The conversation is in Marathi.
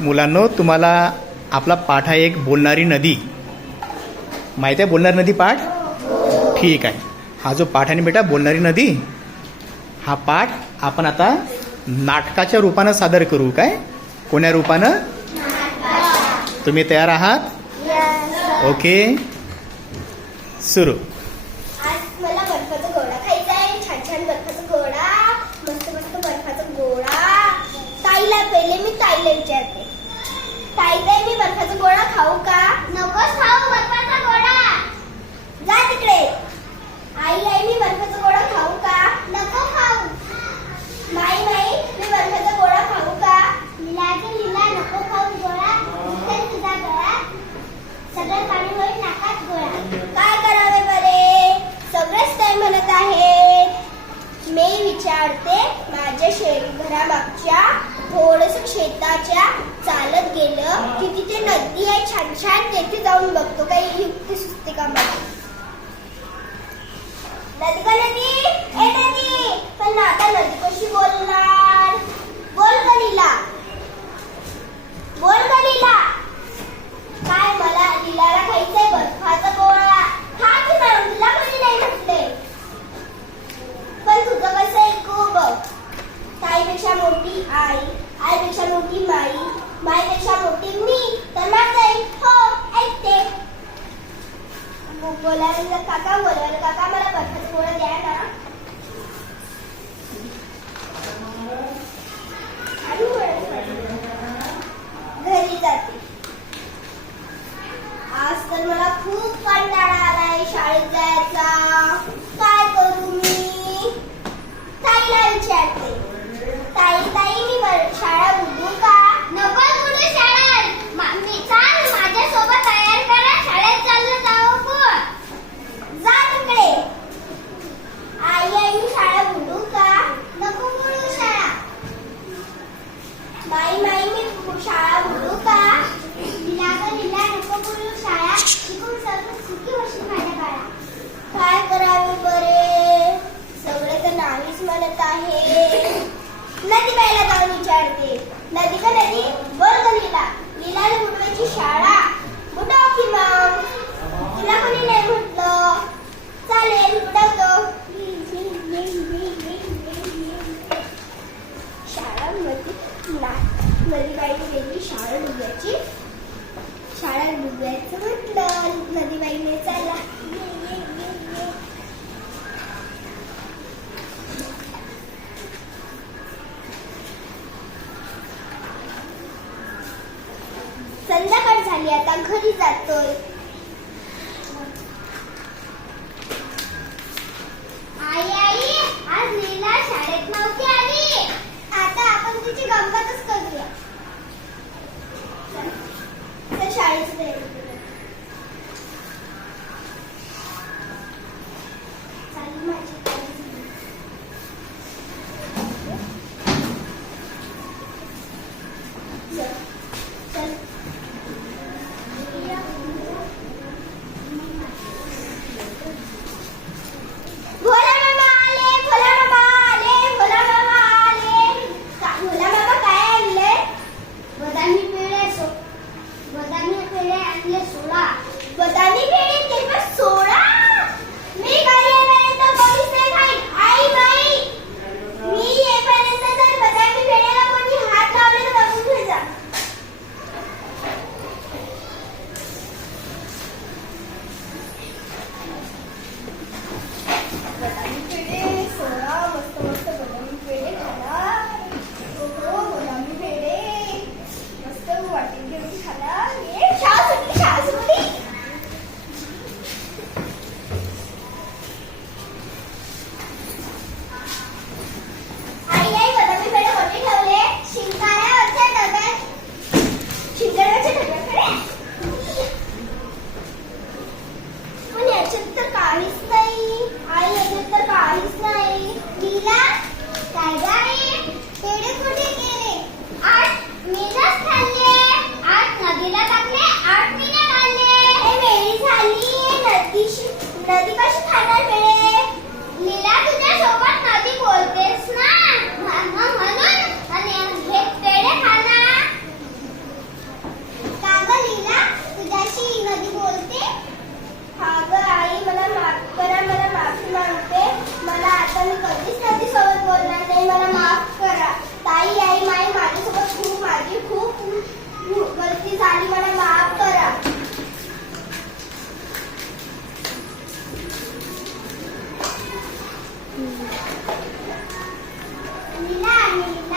मुलांनो तुम्हाला आपला पाठ आहे एक बोलणारी नदी. माहिती आहे बोलणारी नदी पाठ? ठीक आहे. हा जो पाठ आहे ना बेटा बोलणारी नदी हा पाठ आपण आता नाटकाच्या रूपानं सादर करू. काय? कोण्या रूपानं? तुम्ही तयार आहात? ओके. सुरू. पहिले मी ताईला विचारते. ताई ताई मी बर्फाचा गोळा खाऊ का नको खाऊ बर्फाचा गोळा जा तिकडे आई आई मी बर्फाचा गोळा खाऊ का नको खाऊ माई माई मी बर्फाचा गोळा खाऊ का लिला की लिला नको खाऊ गोळा निघेल तुझा गोळा सगळं पाणी होईल नाकात गोळा काय करावे बरे सगळेच काय म्हणत आहेत मी विचारते माझ्या शे घरामागच्या थोडस शेताच्या चालत गेलं की तिथे नदी आहे छान छान तेथे जाऊन बघतो. काही युक्ती सुचते का मला? नदी का नदी ए नदी! पण आता नदी कशी बोलणार? मोठी माई माईपेक्षा मोठी मी. तर माझं आई हो ऐकते. बोलायला काका बोलायला काका मला बर्फाचा गोळा द्या ना. घरी जाते. आज तर मला खूप कंटाळा आलाय. शाळेत जायचा काय करू मी ताईला विचारते ताई ताई मी वर- शाळा बुडू का नको बुडू शाळेत मा- मी चाल माझ्यासोबत तयार करा शाळेत चाललं जाऊ आपण जा तिकडे आई आई मी शाळा बुडू का नको बुडू शाळा माई माई मी शाळा बोलू का? लिला ग लिला नको बोलू शाळा. शिकून सगळं सुखी होशील माझ्या बाळा. काय करावे बरे सगळे तर नाहीच म्हणत आहे नदी बाईला जाऊन विचारते नदी का नदी बोल ग लीला लीलाला बुडवायची शाळा बुडव की मग तिला कोणी नाही म्हटलं चालेल बुडवतो शाळा मध्ये ना नदीबाईने गेली शाळा डुब्याची शाळा डुब्याचं म्हटलं नदीबाईने चला ये, ये, ये, ये. संध्याकाळ झाली आता घरी जातोय.